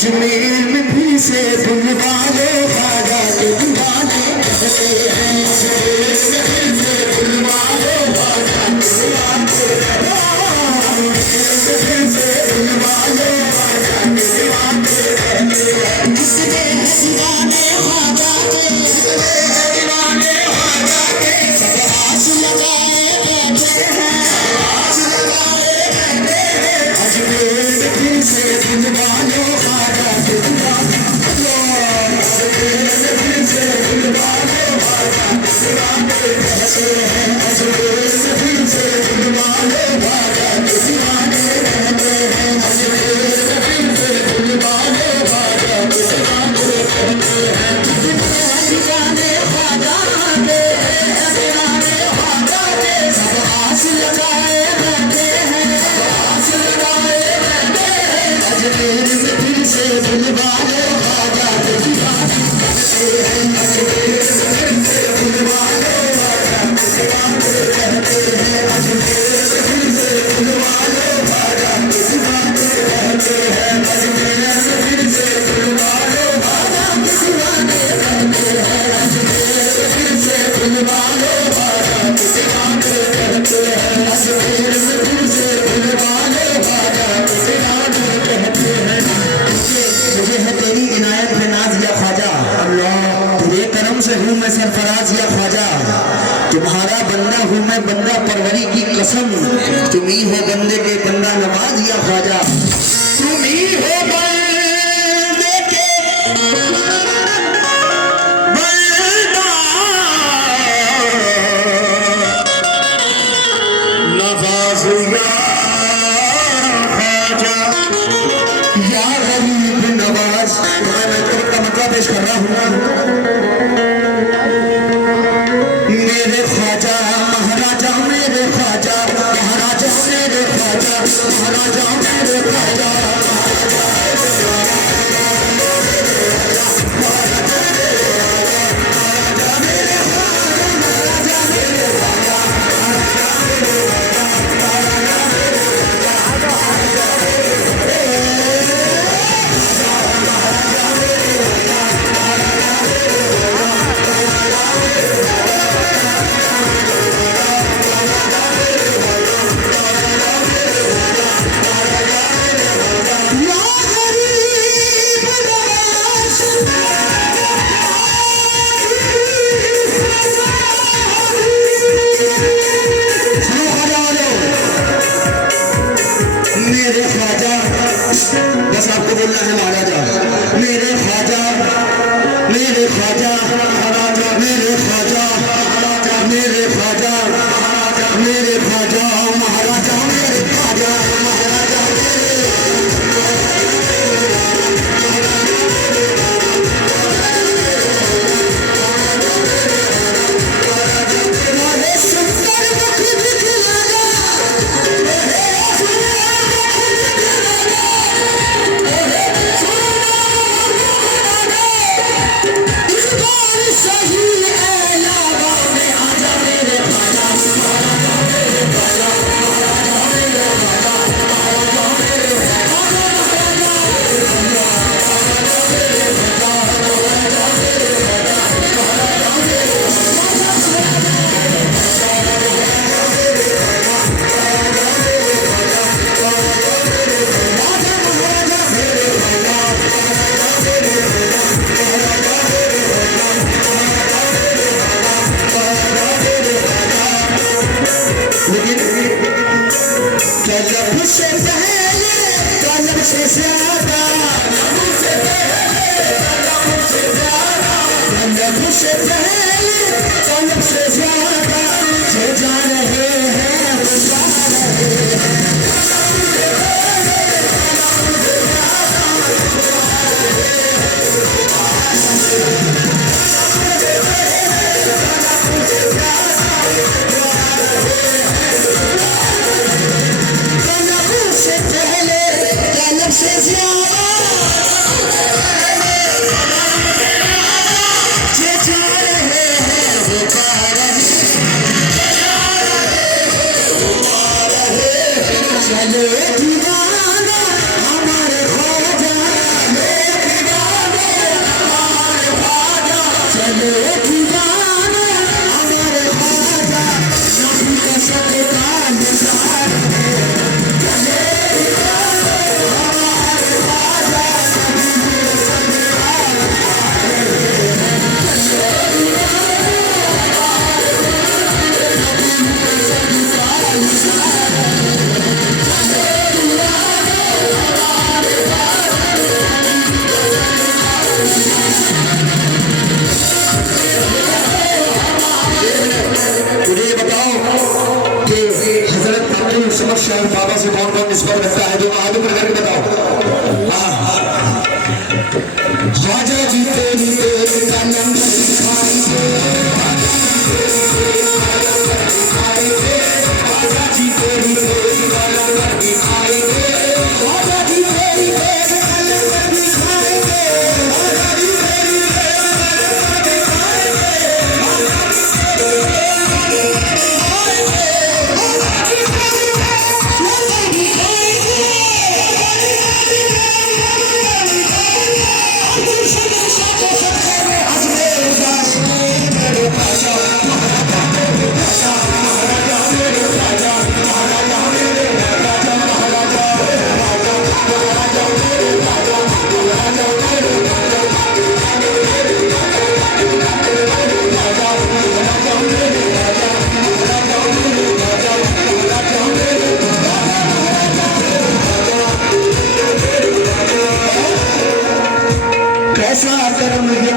अजमेर में भी से बुलवाले खाजा के दीवाने रहते हैं। अजमेर में भी से बुलवाले खाजा के दीवाने रहते हैं। अजमेर में भी से बुलवाले खाजा के दीवाने रहते हैं। जिसने है दीवाने खाजा के, जिसने है दीवाने खाजा के, सब आस लगाए बैठे हैं, आस लगाए बैठे हैं। अजमेर में भी से बुलवाले खाजा के दीवाने, अजमेर में भी से बुलवाले खाजा के दीवाने रहते हैं। अजमेर में भी से बुलवाले खाजा के दीवाने रहते हैं। अजमेर में भी से बुलवाले खाजा के दीवाने रहते हैं। जितने दीवाने खाजा के, दीवाने खाजा के, सब आस लगाए बैठे हैं, आस लगाए बैठे हैं। अजमेर में भी से बुलवाले खाजा के दीवाने रहते हैं। अजमेर में भी से बुलवाले खाजा के दीवाने रहते हैं। अजमेर में भी से बुलवाले खाजा के दीवाने रहते हैं। अजमेर में भी से बुलवाले खाजा के दीवाने रहते हैं। अजमेर में भी से बुलवाले खाजा के दीवाने रहते हैं। अजमेर में भी से बुलवाले खाजा के दीवाने रहते हैं। मुझे है तेरी इनायत में नाज या ख्वाजा, तेरे करम से हूँ मैं सरफराज या ख्वाजा। तुम्हारा बंदा हूँ मैं बंदा परवरी की कसम, तुम ही हो बंदे के बंदा नवाज या ख्वाजा। तुम ही हो बंदे के बंदा नवाज या ख्वाजा, या गरीब नवाज। मैं का मतलब पेश कर रहा हूँ। मेरे ख्वाजा महाराजा, मेरे ख्वाजा महाराजा, मेरे ख्वाजा महाराजा, मेरे ख्वाजा मेरे ख्वाजा, बस आपको बोलना है महाराजा। मेरे ख्वाजा, मेरे ख्वाजा महाराजा, मेरे ख्वाजा महाराजा, मेरे ख्वाजा महाराजा, मेरे ख्वाजा महाराजा, मेरे ख्वाजा महाराजा, मेरे सुंदर मुख दिखलाया, सही ऐलावा में आजा मेरे ख्वाजा महाराजा, मेरे ख्वाजा महाराजा, मेरे ख्वाजा महाराजा, मेरे ख्वाजा महाराजा, मेरे ख्वाजा महाराजा, मेरे ख्वाजा महाराजा, मेरे कलब से पहले कलब से ज्यादा, कलब से पहले कलब से ज्यादा, जो जा रहे हैं वो जा रहे हैं। से पहले कलब से ज्यादा, जो जा रहे हैं वो पा रहे हैं। आदि प्रकार बताओ। राजा जी तेरी तेरी का नंद दिखाई दे, राजा जी तेरी तेरी का नंद दिखाई दे, राजा जी तेरी तेरी का नंद दिखाई दे, राजा जी तेरी तेरी का नंद दिखाई दे, कैसा कर्म है